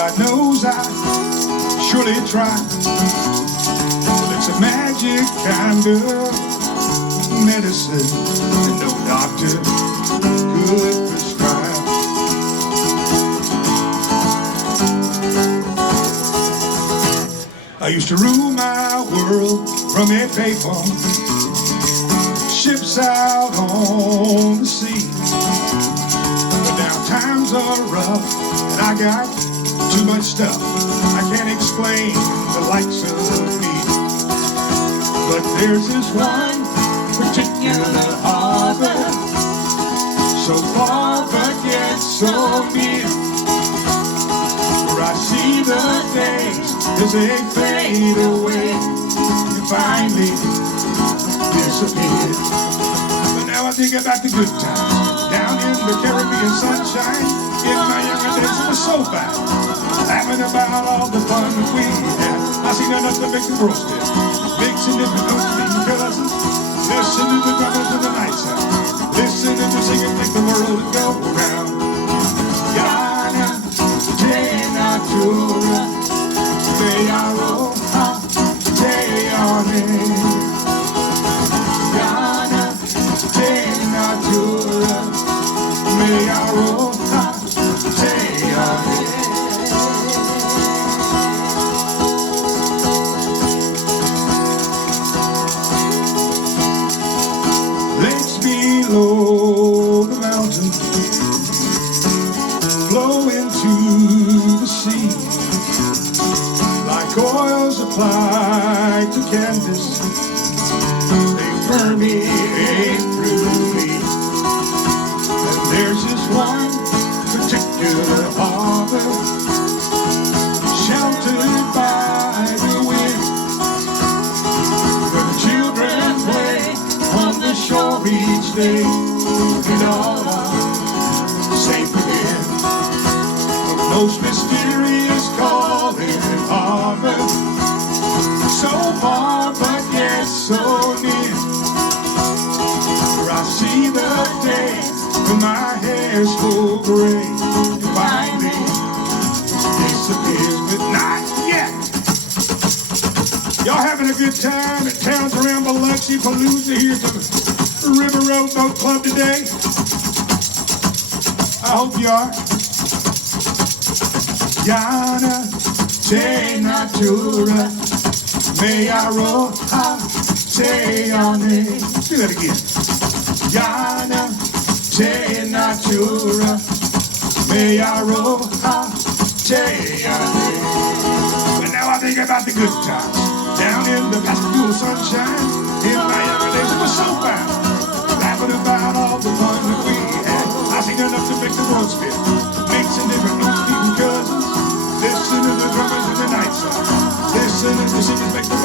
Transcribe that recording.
God knows I surely tried. But it's a magic kind of medicine that no doctor could prescribe. I used to rule my world from a payphone, ships out on the sea. But now times are rough and I got too much stuff. I can't explain the likes of me. But there's this one particular harbor, so far but yet so near, where I see the days as they fade away and finally disappear. But now I think about the good times down in the Caribbean sunshine. In my younger days it was so bad, laughing about all the fun that we had. I seen enough to make the world spin, mixing different notes, meeting cousins, listening to drummers in the night sound, listening to singing, make the world go round. Ghana, Natura, Parrot, Ghana, Natura, Parrot. Lakes below the mountain flow into the sea like oils applied to canvas. They permeate through me. And there's this one particular harbor, sheltered by the wind, where the children play on the shore each day, and all are safe again. The most mysterious calling harbor, so far but yet so near, where I see the day when my hair's full gray and finally disappears, but not yet. Y'all having a good time at towns around Biloxi, Palooza, here to the River Road Boat Club today? I hope you are. Ghana, Natura, Parrot, let's do that again. Ghana, Natura, Parrot, but now I think about the good times down in the Pascagoula sunshine. In my younger days it was so fine, laughing about all the fun that we had. I seen enough to make the world spin, mixing different notes, meeting cousins, listening to the drummers in the night sun, listening to singers make the